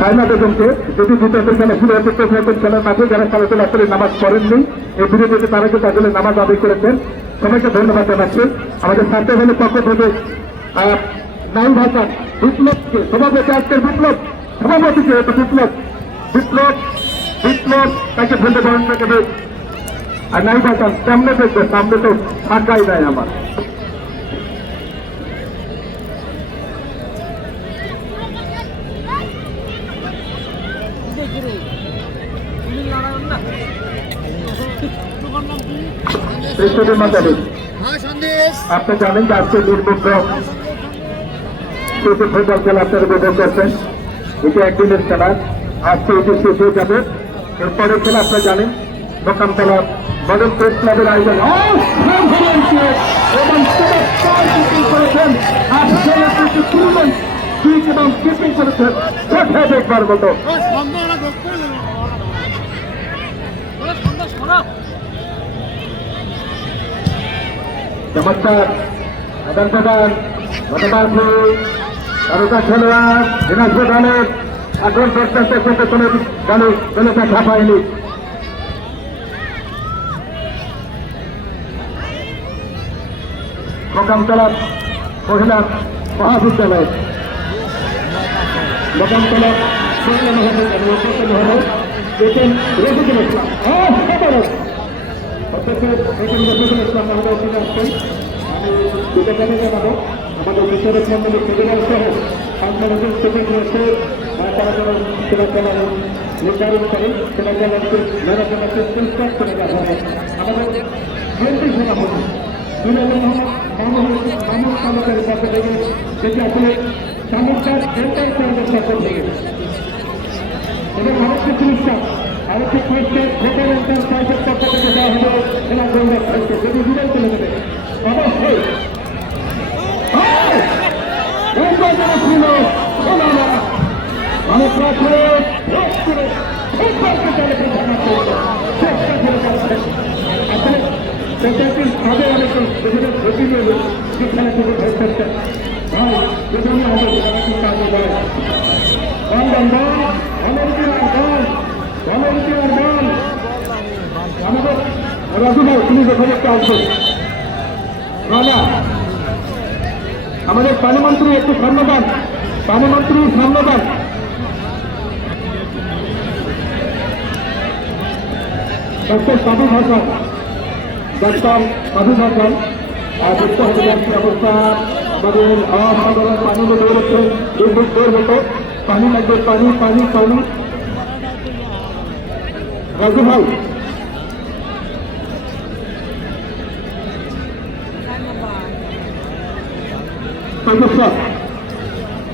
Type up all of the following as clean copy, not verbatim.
Final জমছে যদি দুটো খেলা শুরু হচ্ছে খেলার মাঠে যারা খেলাধুলা আসলে নামাজ পড়েননি এই বিরোধীতে তারা কিন্তু আসলে নামাজ আদায় করেছেন। সবাইকে ধন্যবাদ জানাচ্ছি। আমাদের ছাত্র দলের পক্ষ থেকে নাইম হাসান বিপ্লবকে সভাপতি, আজকের বিপ্লব সভাপতিকে বিপ্লব বিপ্লব বিপ্লব তাকে ধন্যবাদ দেবে। আর নাইম হাসান সামনে দেখবে, সামনে তো ফাঁকাই নাই আমার। আপনি জানেন যে আজকে নির্মুদ্র ফুটবল খেলা আপনারা উপভোগ করছেন। এটি একদিনের খেলা, আজকে এটি শেষ হয়ে যাবে। এরপরের খেলা আপনারা জানেন দোকানতলা মডেল প্রেস ক্লাবের আয়োজন করেছেন দেখবার মতো। চমৎকার আদান প্রদান তারকা খেলোয়াড় দিনাজপুর দলের এখন পর্যন্ত কোনো দলে দলটা ছাপায়নি। মোকামতলা মহিলা মহাবিদ্যালয় মোকামতলা মহিলা মহাবিদ্যালয় দেখেন রফিকুল ইসলাম আমাদের বিচারক মন্ডলী ফেডারেল সহ সাংবাদিক থেকে নিয়েছে তারা যারা সেবা খেলা নির্ধারণ করে সেবা খেলাকে মেরাজনাকে পরিষ্কার করে দেওয়া হবে। আমাদের বিএনপি সভাপতি মামুন তালুকের পক্ষ থেকে যেটি আসলে চমৎকার এন্টারপ্রাইজের পক্ষ থেকে এবং আরেকটি পুরস্কার আরেকটি পুরস্কার হোটেল এন্টারপ্রাইজের পক্ষ থেকে দেওয়া হবে। খেলা গৌরব থাকছে যদি বিদায় চলে যাবে অবশ্যই ছিল অনেক রাখলে আগে অনেক বিভিন্ন ক্ষতি নেবে সেখানে থেকে ধরতেছেন ভাই বিভিন্ন হবে কাজে দেয় আমাদের রাজু ভাই তিনি যেখানে একটা আসবেন না আমাদের পানিমন্ত্রী একটু সামনেদান পানিমন্ত্রী সামনেদান ডক্টর সাবির হাসান আর দেখতে হবে যাচ্ছি অবস্থা আমাদের আন্দোলন পানি দৌড়চ্ছে দুর্ভিক্ষ মতো পানি লাগবে পানি পানি পানি রাজু ভাই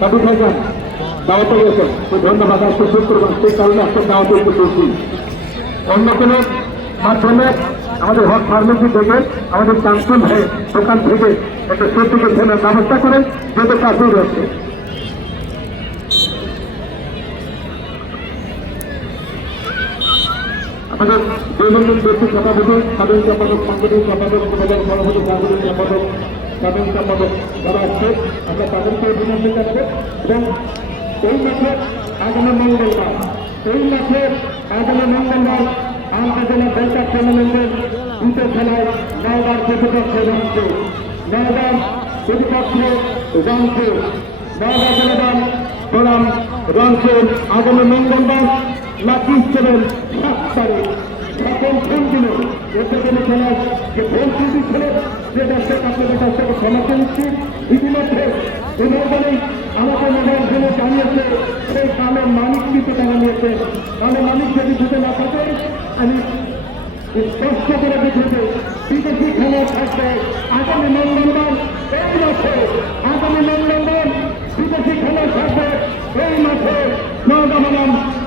সাধু ভাইজান দাওয়াতে গেছেন ধন্যবাদ। আজকে শুক্রবার সেই কারণে আপনার দাওয়াতে একটু করছি। অন্য কোনো মাধ্যমে আমাদের হক ফার্মেসি থেকে আমাদের চান্সুল ভাই দোকান থেকে একটা সত্যিকে ফেলার ব্যবস্থা করেন যেটা কাজেই রয়েছে। আমাদের দৈনন্দিন ব্যক্তি সভাপতি সাধারণ সম্পাদক সাংগঠনিক সম্পাদক উপজেলা সভাপতি সাংগঠনিক সম্পাদক সাধারণ সম্পাদক যারা আসছে আমরা তাদেরকে অভিনন্দন জানাবো। এবং এই মাঠে আগামী মঙ্গলবার আন্তর্জাতিক ডেল্টা টুর্নামেন্টের দ্বিতীয় খেলায় নওগাঁর প্রতিপক্ষে নওগাঁ জেলাদান বনাম রংপুর আগামী মঙ্গলবার লাকি 7 তারিখ এখন কোন দিনে যে দর্শক আপনাদের কাছ থেকে ক্ষমা করছি। ইতিমধ্যে এভাবে আমাকে মোবাইল ফোনে জানিয়েছে সেই কালো মালিক কিন্তু তারা নিয়েছে। কালো মালিক যদি দিতে না থাকে আমি স্পষ্ট করে বুঝেছে বিদেশি খেলা থাকবে আগামী মঙ্গলবার এই মাসে, আগামী মঙ্গলবার বিদেশি খেলা থাকবে এই মাসে নওগাঁ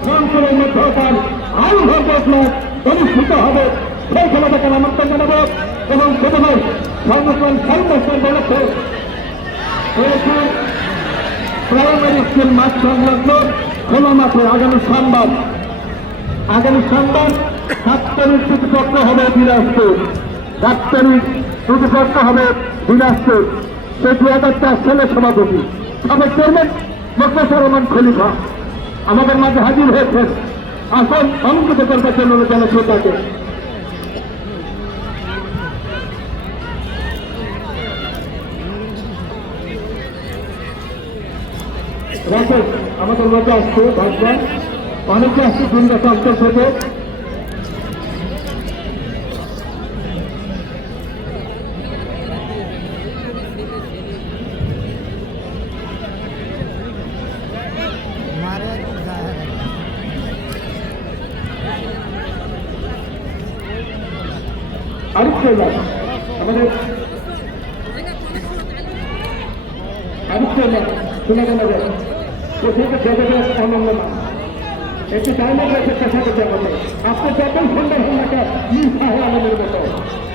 রংপুরের মধ্যকার আরো ভদ্রতার অনুষ্ঠিত হবে। সেই খেলা থেকে আমন্ত্রণ জানাবো এবং প্রথমে সর্বক্ষণ সর্বস্থান বলছে প্রাইমারি স্কুল মাঠ সংলগ্ন খোলা মাঠে আগামী সোমবার 7 তারিখ প্রতিপক্ষ হবে দিনাজপুর। 7 তারিখ প্রতিপক্ষ হবে দিনাজপুর। সে 2004 সালে সভাপতি সাবেক চেয়ারম্যান মোস্তাফা রহমান খলিফা আমাদের মাঝে হাজির হয়েছেন। আসল অঙ্কিত করবার জন্য জানাচ্ছি তাকে। রাখেন আমাদের মধ্যে আসছে ভাগবান অনেকে আসছে দুর্গা অঞ্চল থেকে। আরেকটা আমাদের শোনা গেল সেখানে জগতের অনন্য না একটি ডায়লগ রয়েছে চেষ্টা করতে আমাদের। আপনি যতই সুন্দর হন না কেন আলমের মতো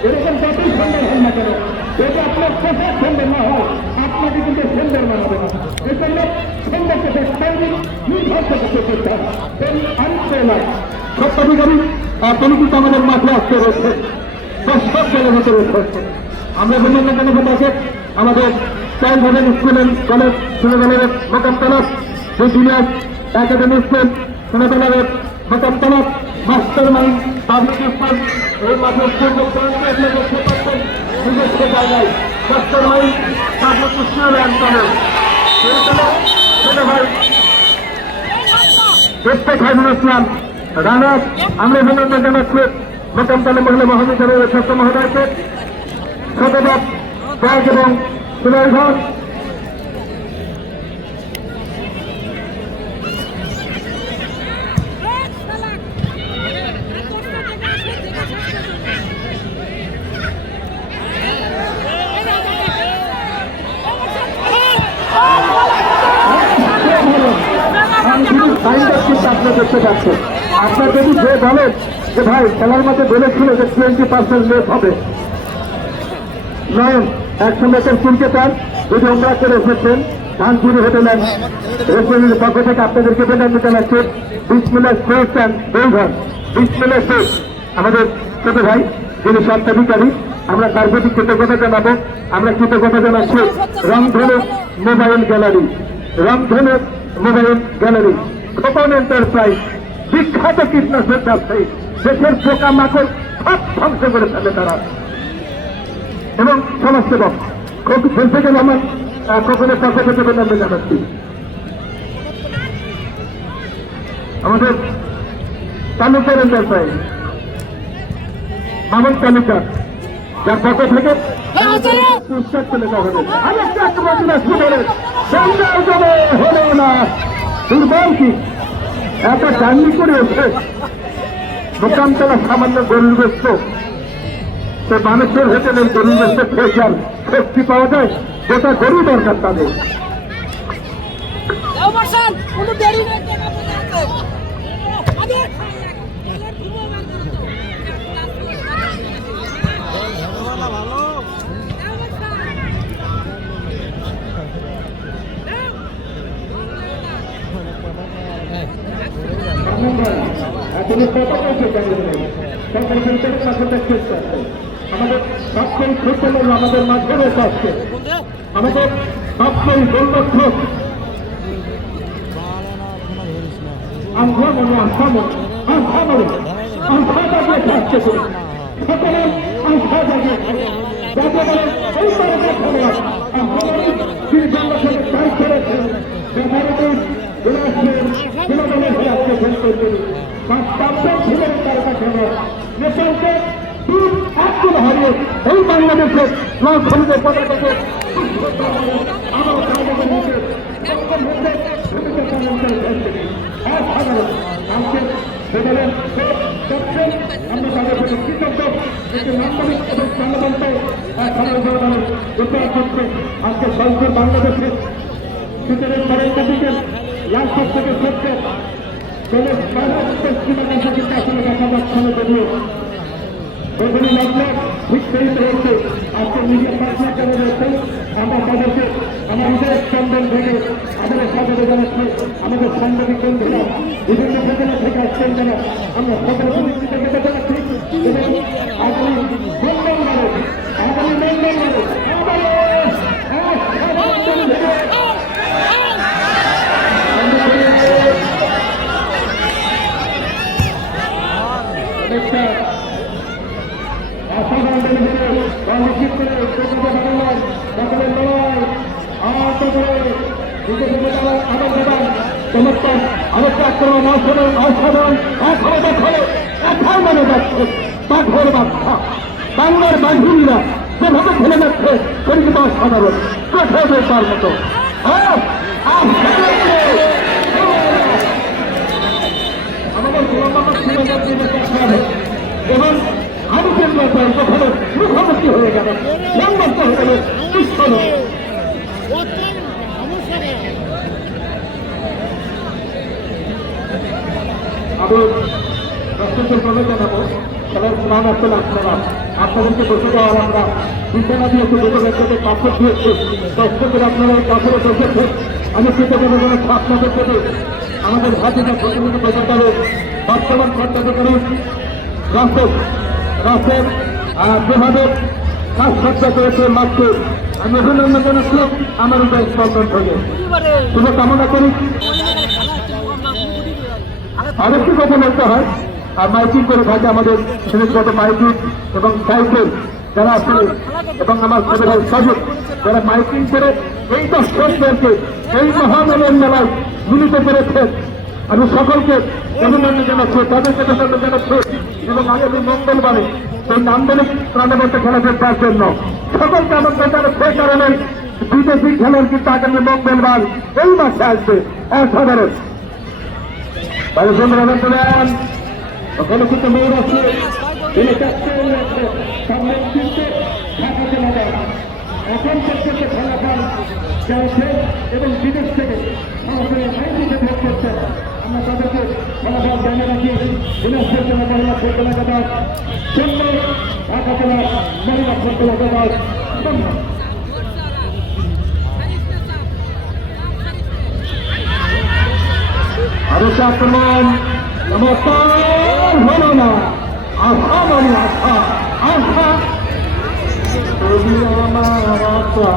এরকম যতই সুন্দর হন না কেন যদি আপনার পোশাক সুন্দর না হয় আপনাকে কিন্তু সুন্দর মানাবে না। এই জন্য সুন্দরকে নির্ভর করতে চান আনতে নয়। সত্যাধিকারী তিনি কিন্তু আমাদের মাঠে আসতে রয়েছে দর্শক দলের মতো রয়েছে। আমরা বিভিন্ন জনতাকে আমাদের চাইল্ড হোমেন স্কুল কলেজ সোনাতলার মোকাম তলব যে জুনিয়র একাডেমি স্কুল সোনাতলার মোকাম তলব মাস্টার মাইন্ড পাবলিক স্কুল এই মাঠের পূর্ণ প্রান্তে দেখতে পাচ্ছেন নিজস্ব জায়গায় মাস্টার মাইন্ড পাবলিক স্কুল অঞ্চলে ভাই প্রত্যেক হাজুল ইসলাম রানা আমরা অভিনন্দন জানাচ্ছি মোকাম তলব মহিলা মহাবিদ্যালয়ের ছাত্র মহোদয়কে শতভাগ ব্যাগ এবং সুলাইঘর আপনার দেখতে পাচ্ছেন। আপনার যদি যে বলেন যে ভাই খেলার মাঠে বলেছিল যে 20% লেট হবে নয়ন 100 মিটার কিনতে চান যদি আমরা করে এসেছেন ধানপুরি হোটেলের রেস্টুরেন্টের পক্ষ থেকে আপনাদেরকে বেতন জানাচ্ছি। বিসমিল্লাহ স্পোর্টস অ্যান্ড দেওঘর বিসমিল্লাহ স্পোর্টস আমাদের ছোট ভাই যিনি স্বত্বাধিকারী আমরা তার প্রতি কৃতজ্ঞতা জানাবো। আমরা কৃতজ্ঞতা জানাচ্ছি রংধনু মোবাইল গ্যালারি, রংধনু মোবাইল গ্যালারি, খোকন এন্টারপ্রাইজ বিখ্যাত কীটনাশক ব্যবসায়ী দেশের পোকা মাকড় সব ধ্বংস করে ফেলে তারা এবং সমাজসেবক থেকে আমার খোকনের পক্ষ থেকে আমরা জানাচ্ছি। আমাদের তালুকার এন্টারপ্রাইজ মামুন তালুকার যার পক্ষ থেকে পুরস্কার চলে যাওয়া হবে। হলো না দুর্বল কি এত জার্নি করে ওঠে দোকানতলা সামান্য গরিবগ্রস্ত তো মানুষের হোটেলের গরিবগ্রস্ত খেয়ে শক্তি পাওয়া যায় যেটা গরু দরকার তাদের। আমাদের সবচেয়ে ছোট আমাদের মাধ্যমে আসছে আমাদের সবচেয়ে গোলরক্ষক হারিয়ে এই বাংলাদেশের লাল সবুজের পতাকাকে আমার আমরা তাদের প্রতি কৃতজ্ঞ একটি নান্দনিক এবং প্রাণবন্ত উপহার করছে আজকে সরকার বাংলাদেশের সুতরাং তারের দিকে লাল সব থেকে সত্য আসলে দেখা যাচ্ছে না যদিও ওইগুলি লাগলে ঠিক তৈরি হচ্ছে আজকে মিডিয়া পার্টনার যারা রয়েছে আমরা তাদেরকে আমাদের স্পন্দন থেকে আমাদের সাথে জানাচ্ছি আমাদের সাংবাদিক বন্ধুরা বিভিন্ন ঘটনা থেকে আসছেন যারা আমরা সকল প্রযুক্তি থেকে জানাচ্ছি এবং আগামী মঙ্গলবারে চমৎকার আরেকটা আক্রমণ অসাধারণ মানে যাচ্ছে পাথর বাচ্চা বাংলার বাহিনীরা যেভাবে খেলে যাচ্ছে পরিচিত অসাধারণ কোথাও তার মতো আমাদের এবং মানুষের ব্যাপার কখনো মুখোমুখি হয়ে যাবে সংবাদ হয়ে গেলে দুঃস্থল আমি দর্শকদের বলে জানাবো খেলার স্নান আসলে আপনারা আপনাদেরকে বসে দেওয়ার আমরা বিছানা দিয়েছি দুটো ব্যক্তিদের কাপড় দিয়েছি দর্শকদের আপনারা কাপড়ে বসেছেন আমি কৃতজ্ঞতা জানাচ্ছি আপনাদের প্রতি আমাদের ভাষিকা প্রতিনিধি প্রচারে বর্তমান কর্তাধিকারী রাসেল যেভাবে সাজসজ্জা করেছে মাঠকে আমি অভিনন্দন জানাচ্ছি আমার উপায় স্পন্দন থেকে শুভ কামনা করি। আরেকটি কথা বলতে হয় আর মাইকিং করে থাকে আমাদের সুনির্গত মাইকিং এবং সাইকেল যারা আসলে এবং আমার ছেলেরাই সজীব যারা মাইকিং করে এই দর্শকদেরকে এই মহামেলের মেলায় মিলিত করেছেন আমি সকলকে অভিনন্দন জানাচ্ছি তাদেরকে অভিনন্দন জানাচ্ছি এবং আগামী মঙ্গলবারে এই নান্দনিক প্রাণবন্ত খেলা দেখবার জন্য সকলকে আমার জানাচ্ছে কারণে বিদেশি খেলার কিন্তু আগামী মঙ্গলবার এই মাসে আসবে অসাধারণ ওখানে কিন্তু মেয়ের আছে এখন পর্যন্ত ফলাফল চলছে এবং বিদেশ থেকে ভোট করছে আমরা তাদেরকে ফলাফল জানিয়ে রাখি দিনাজপুর জেলা মহিলা ফুটবল একাদশ চেন্নাই ঢাকা জেলা মহিলা ফুটবল একাদশ আরো আক্রমণ চমৎকার হল না আশা মানে আশা আশা তুমি আমার আশা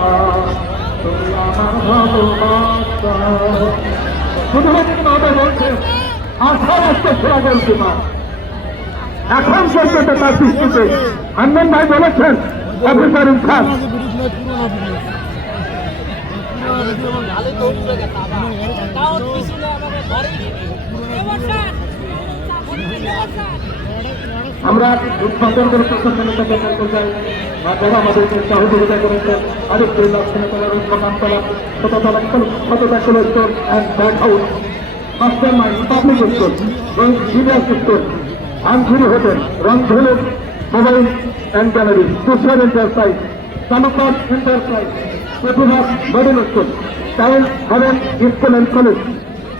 তুমি আমার ভালোবাসা শুধুমাত্র বলছে আশা রাখতে খেলা বলছে না এখন পর্যন্ত তার সৃষ্টিতে আন্দন ভাই বলেছেন অফিসার খান আমরা উৎপাদন করে করতে চাই যারা আমাদেরকে সহযোগিতা করেছেন আরেকটি লক্ষ্মণতলা রুদ্রকান্তলা শততা college and back house master mind public school এবং সিনিয়র স্কুল আনফুরি হোটেল রংধনু mobile and gallery Tushar enterprise চমৎকার enterprise Pratibha model school tile heaven school and college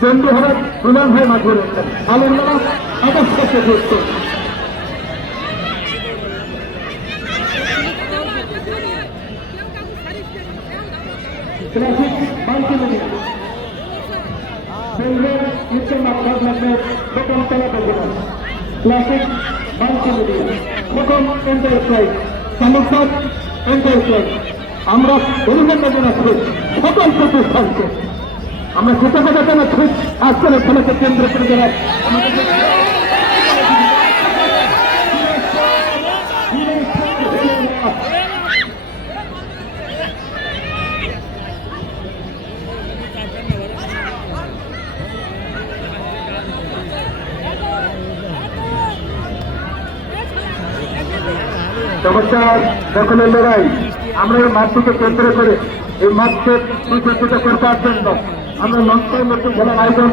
চন্ডী হবেন সুনাম ভাই মাধুর আলমনাথ আদর্শ স্কুল ক্লাসিক মাল্টিমিডিয়া বেলভের ইস্টার মার্কেট লাগবে প্রথম তলা পর্যন্ত ক্লাসিক মাল্টিমিডিয়া প্রথম এন্টারপ্রাইজ চমৎকার এন্টারপ্রাইজ আমরা অভিনন্দন জানাচ্ছি সকল প্রতিষ্ঠানকে আমরা কৃতজ্ঞতা জানাচ্ছি আজকের খেলাকে কেন্দ্র করে যারা চমৎকার দখলের লড়াই। আমরা এই মাঠটিকে কেন্দ্র করে এই মাঠকে সুসজ্জিত করবার জন্য আমরা লঙ্কার মধ্যে খেলার আয়োজন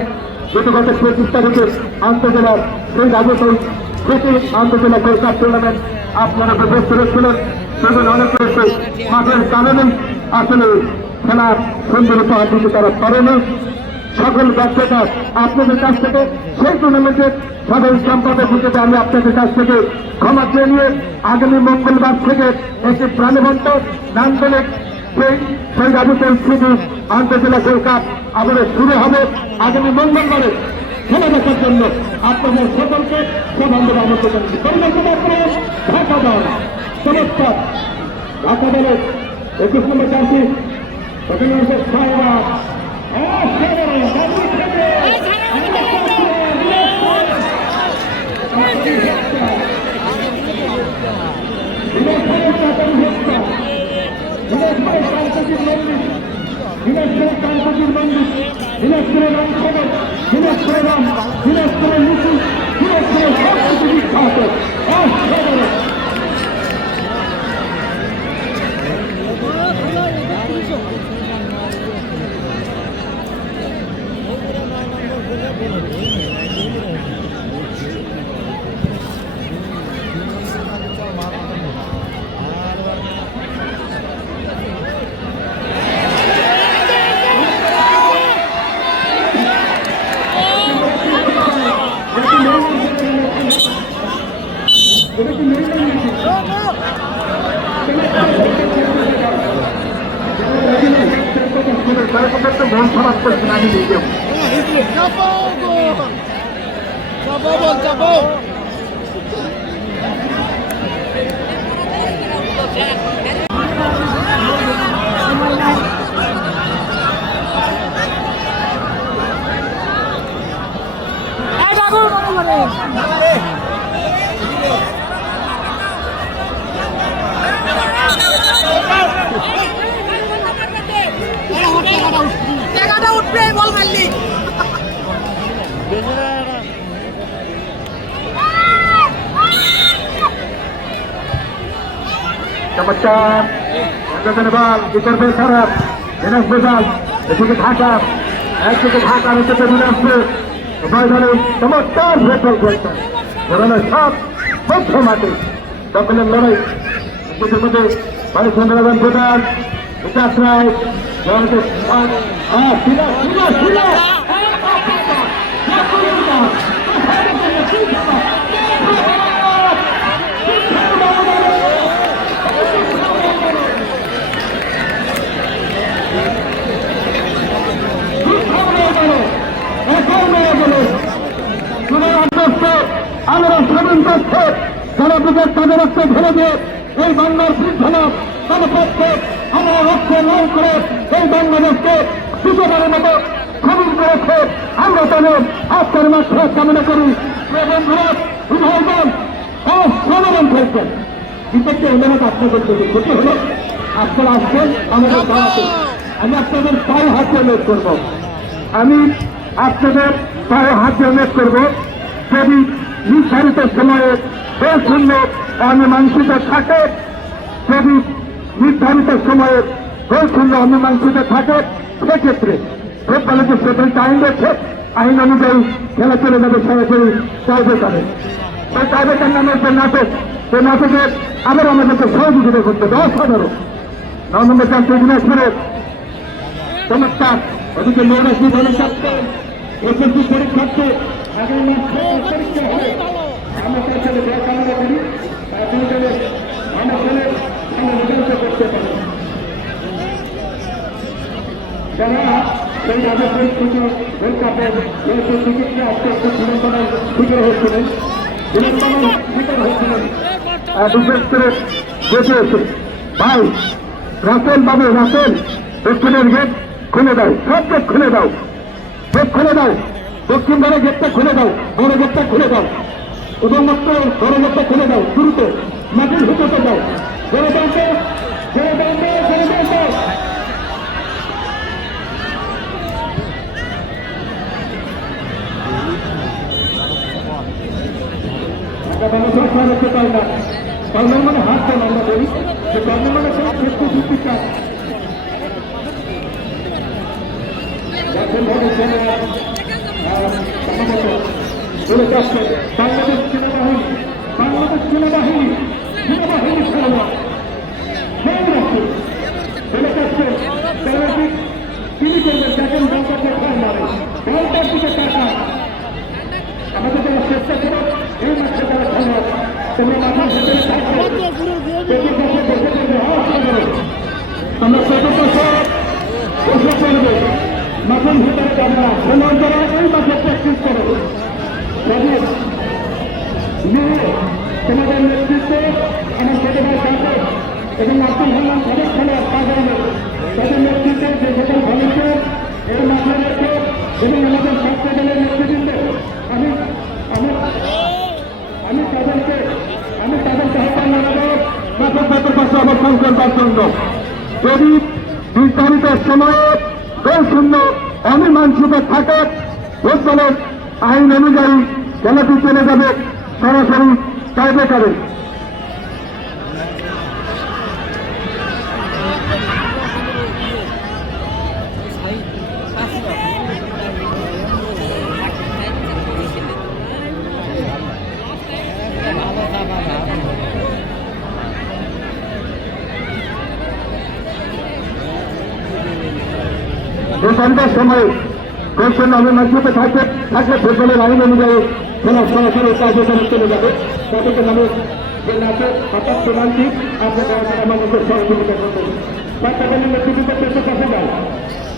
যেটি গত 25 তারিখে আন্তজেলার সেই রাজকীয় সেটি আন্তজেলা গোল্ড টুর্নামেন্ট আপনারা ব্যবস্থা করেছিলেন। সেগুলো অনেক রয়েছে মাঠের কারণেই আসলে খেলার সুন্দর উপহার দিতে তারা পারেনি। সকল ব্যর্থতা আপনাদের কাছ থেকে সেই টুর্নামেন্টের সকল সম্পাদক হিসেবে আমি আপনাদের কাছ থেকে ক্ষমা চেয়ে নিয়ে আগামী মঙ্গলবার থেকে একটি প্রাণবন্ত নান্দনিক সেই রাজকীয় স্মৃতি আন্তজেলা গোল্ড কাপ আমাদের শুরু হবে আগামী মঙ্গলবারে খেলা দেখার জন্য আপনাদের সকলকে সবান্ধব আমন্ত্রণ জানাচ্ছি। ঢাকা দল চমৎকার ঢাকা দলের 21 নম্বর জার্সি মন খারাপ করছেন আমি নিজেও উঠবে বল মারলি চমৎকার বল বিতর্কের খারাপ দিনাজ বেজাল এদিকে ঢাকা একদিকে ঢাকা হচ্ছে দিনাজপুর ময়দানে চমৎকার ফুটবল খেলছেন ধরনের সব মধ্য মাঠে দখলের লড়াই নিজেদের মধ্যে বারিচন্দ্রনাথ প্রধান বিকাশ রায় আমরা স্বাধীন করছে যারা বিগত তাদের রক্তে ধরে দিয়ে এই বাংলার বৃদ্ধনা তাদের পক্ষে আমরা রক্তে লড় করে এই বাংলাদেশকে দ্বিতীয়বারের মতো স্বাধীন করেছে। আমরা তাদের আজকের মাত্র কামনা করি বন্ধুরা উভয় দল সমাধান করেছেন বিপক্ষে অনুরোধ আপনাদের যদি ক্ষতি হলো আপনারা আসবেন আমাদের দাঁড়াতে আমি আপনাদের পায়ে হাত অনুরোধ করব আমি আপনাদের পায়ে হাত অনুরোধ করব যদি নির্ধারিত সময়ে শূন্য অমীমাংসিত থাকে যদি নির্ধারিত সময়ে শূন্য অমীমাংসিত থাকে সেক্ষেত্রে ফুটবলের যে সেভেন্ট আইন রয়েছে আইন অনুযায়ী খেলা চলে যাবে সরাসরি টাইব্রেকারে সেই টাইব্রেকার নামের যে নাটক সেই নাটকের আবার আমাদেরকে সহযোগিতা করতে হবে অসাধারণ 9 নম্বর চার দিনাজপুরের চমৎকার ওদিকে মৌরাশি ভালো থাকছে এসএসসি পরীক্ষার্থী আগামী পরীক্ষা হবে আমরা তার সাথে কামনা করি আমাদের আমরা বিবেচনা করতে পারি যারা সেই রাজস্বের থেকে গোল্ড কাপের টিকিটকে আজকে একটু বিড়ম্বনার শিকার হচ্ছিলেন বিশেষ করে বেঁচে এসে ভাই রাসেল বাবু রাসেল দক্ষিণের গেট খুলে দাও সব গেট খুলে দাও গেট খুলে দাও দক্ষিণ ধারে গেটটা খুলে দাও বড় গেটটা খুলে দাও উদয়মাত্র বড় গেটটা খুলে দাও দ্রুত মাটির ভিতরে দাও বড় দাঁড়ে বড় দাঁড়ে বড় দাঁড়ে রাখতে পারি না কর্মের মানে হাত দেন আমরা বলি যে কর্মের মানে সেই ক্ষেত্র ভিত্তিক কাজ। বলে যাচ্ছে বাংলাদেশ সেনাবাহিনী খেলোয়াড় মনে রাখছেন বলে যাচ্ছে তিনি করবেন দেখেন বলটাকে খায় মারে বলটার দিকে টাকা আমাদের যারা স্বেচ্ছাসেবক এই মাঠে যারা খেলোয়াড় তোমরা মাঠের ভেতরে থাকবে আমরা চতুর্পাশে বসে চলবে মাঠের ভেতরে আমরা খেলোয়াড় যারা এই মাঠে প্র্যাকটিস করো তোমাদের নেতৃত্বে আমার ছোট ভাই সাহেব এবং আব্দুল হান্নান অনেক খেলোয়াড় পাঁচজনের তাদের নেতৃত্বে যে সকল ভলেন্টিয়ার এর মাঠে রেখে এবং আমাদের ছাত্র দলের নেতৃত্বে আমি তাদেরকে আহ্বান জানাবো মাঠের ভেতর পাশে অবস্থান করবার জন্য। যদি নির্ধারিত সময়ে গোলশূন্য অমীমাংসিত থাকে ফুটবলের আইন অনুযায়ী খেলাটি চলে যাবে সরাসরি টাইব্রেকারে। সন্ধ্যার সময় গোলশূন্য অমীমাংসিত থাকলে ফুটবলের আইন অনুযায়ী খেলা সরাসরি কার্যক্রমে চলে যাবে। তাদেরকে মানুষ যে নাচে হঠাৎ পেনাল্টি আপনাদের আমাদের সহযোগিতা করতে বাচ্চাদের নেতৃত্ব পেটের কাছে যাও,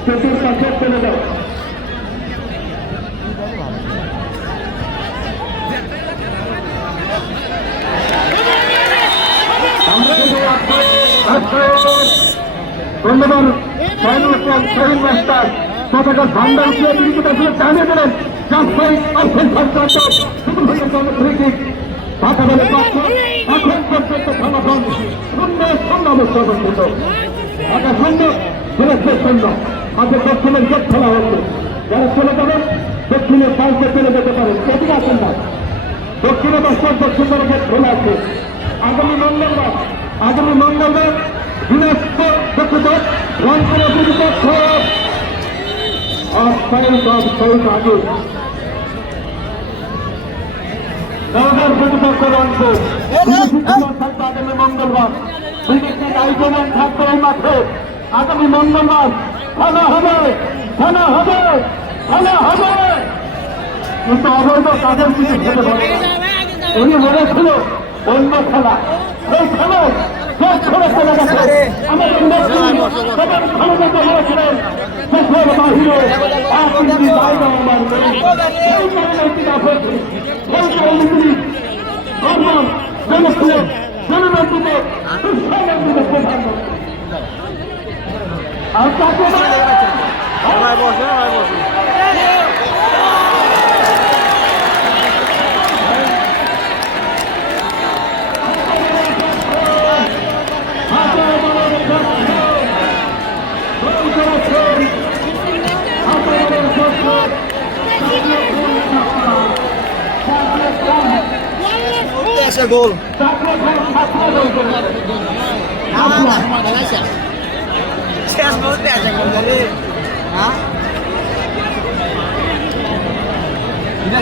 পেটের কাছে চলে যাও। ধন্যবাদ শহীদ মাস্টার পতাকার ঝান্ডা উঠিয়ে ক্রিকেট আসলে জানিয়ে দিলেন রাজশাহী অর্থের সংক্রান্ত ঢাকা দলের পক্ষ এখন পর্যন্ত ফলাফল শূন্য অবস্থা অবস্থিত। ঢাকা শূন্য ফিরোজপুর শূন্য। আজকে দক্ষিণের গেট খেলা হচ্ছে, যারা চলে যাবেন দক্ষিণের সাইডে চলে যেতে পারেন, এদিকে আসেন না। দক্ষিণে দর্শক দক্ষিণের গেট খোলা আছে। আগামী মঙ্গলবার দিনাজপুর দুঃখিত রংপুরের বিপক্ষ আগে প্রতিপক্ষ রংপুর আগামী মঙ্গলবার আয়োজন থাকবে এই মাঠে। আগামী মঙ্গলবার খেলা হবে কিন্তু অবৈধ কাজের কিছু খেলে বলে উনি বলেছিল অন্য খেলা এই খেলা ছেড়ে চলে গেছে। আমাদের সবার ক্ষমতা হয়েছিলেন দেশের বাহিরে তিনি বাইরে আমার সেই কারণে কিনা হয়েছে সেই কারণে তিনি জনপ্রিয় জননেতৃত্ব প্রধানমন্ত্রী আর তাকে গোল শেষ বলতে আছে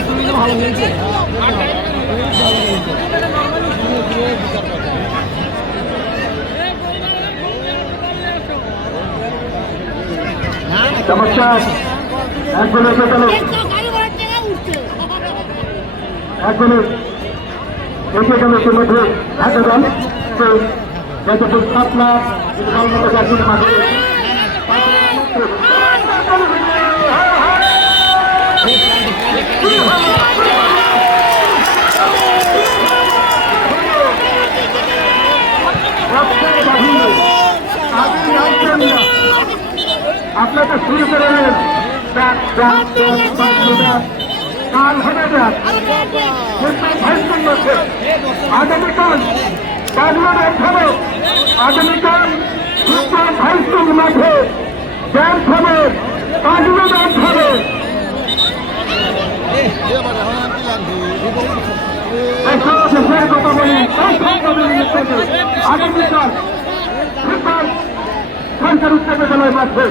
তুমি তো ভালো খেলছে। চমৎকার এক গোলে এসে গেল ইতিমধ্যে ঢাকা দল যতটুকু পাতলা মাঠে আপনাকে শুরু করে কাল হবে যাক আগামীকাল হবে আগামীকাল হাইস্কুল মাঠে ব্যাংক হবে পাঁচগুলো ব্যাংক হবে দেশের কথা বলি আগামীকাল সরকার উচ্চ বিদ্যালয় মাঠে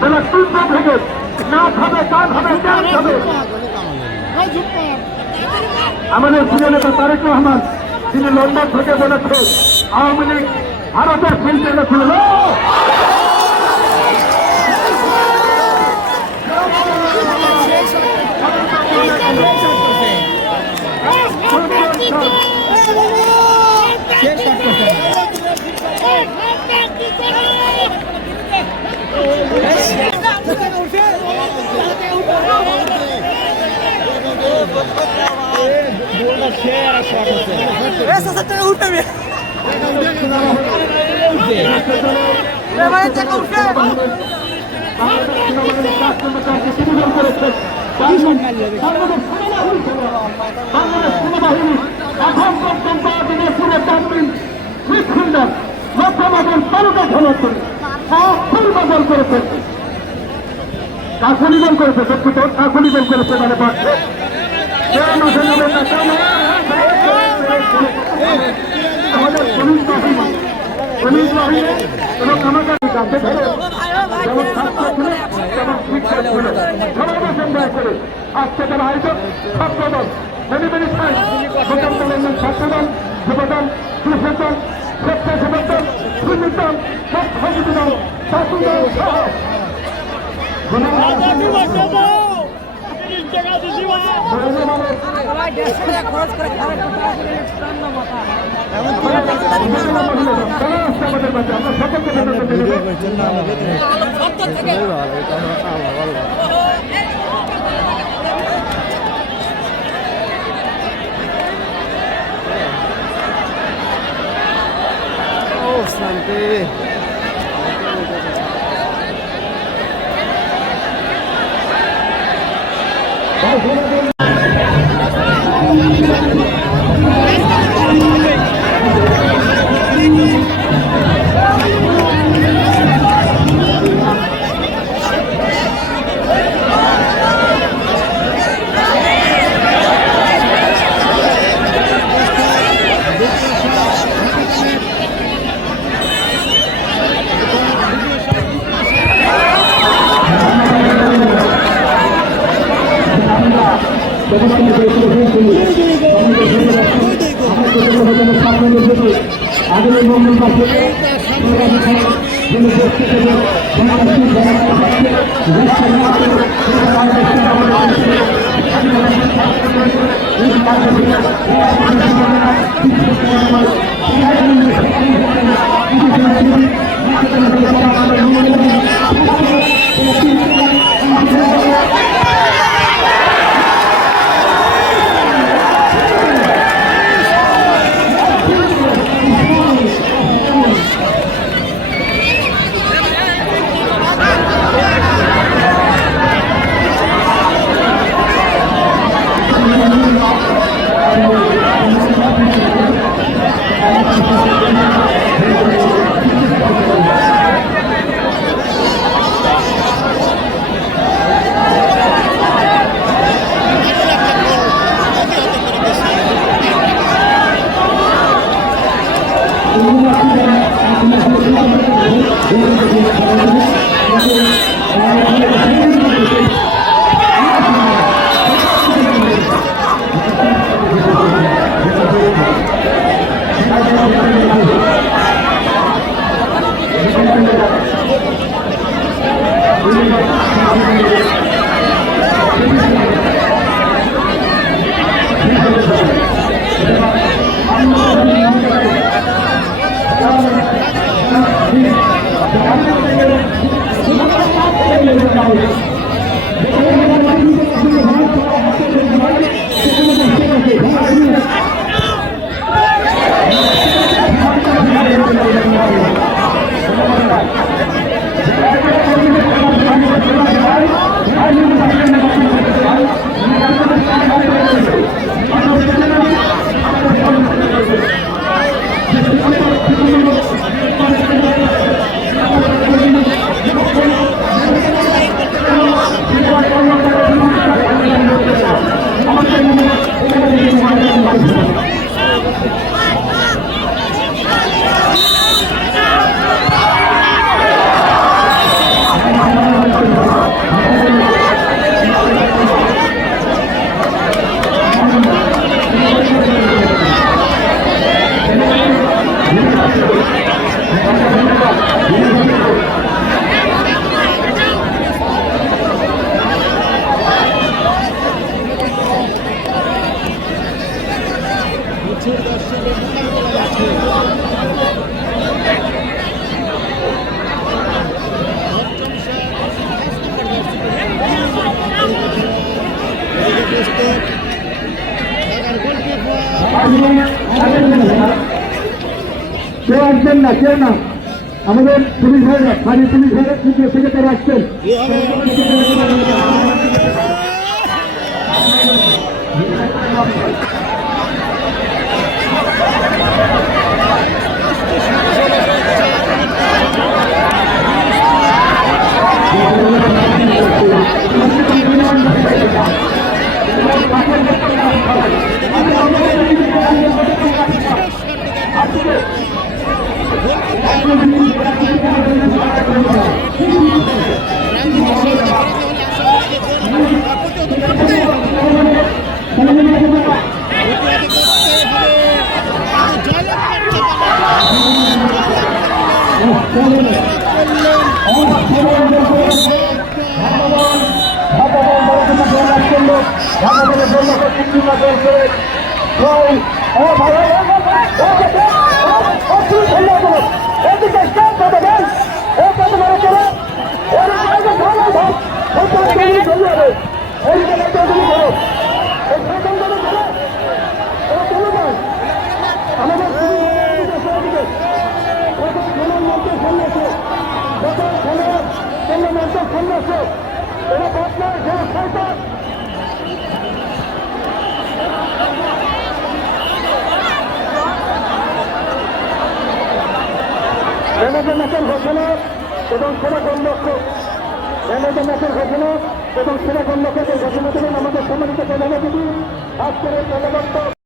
বেলা 3টা থেকে না খাবে কাজ হবে কেন খাবে। আমাদের প্রিয় নেতা তারেক রহমান তিনি লন্ডন থেকে বলেছে আওয়ামী লীগ ভারতের ফিল্টারে খুলল। কাকুনিবল করেছে দুঃখিত কাকুনিবল করেছে মানে পাচ্ছে আমাদের পুলিশ বাহিনী এবং আমাদের কাছে যেমন ছাত্র ছিল তেমন শিক্ষক ছিল সবাই সন্দেহ করে আজকে তারা আয়োজন ছাত্রদল মেনি মেনি ছাত্রদল যুবদল কৃষকদল স্বেচ্ছাসেবক দল শ্রমিক দল সমিতি দল শাসন দল সহ শান্তি আগামী মঙ্গলবার থেকে কেউ আসবেন না, কেউ না। আমাদের পুলিশ ভাইরা, ফাঁড়ি পুলিশ ভাইরা তৃতীয় থেকে তারা আসছেন। ম্যাচের ঘোষণা এবং সেরা কর্মক্ষক ম্যাচের ঘোষণা এবং সেরা কর্মক্ষকের ঘোষণা দেবেন আমাদের সম্মানিত প্রধান অতিথি আজকের এই